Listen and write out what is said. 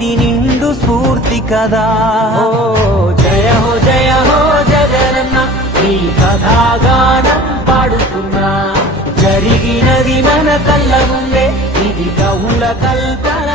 ఇది నిండు స్ఫూర్తి కదా. ఓ జయ హో జయ హో జగన్న నీ కథాగానం పాడుతున్నా. జరిగినది మన కళ్ళ ముందే ఇది కవుల కల్పన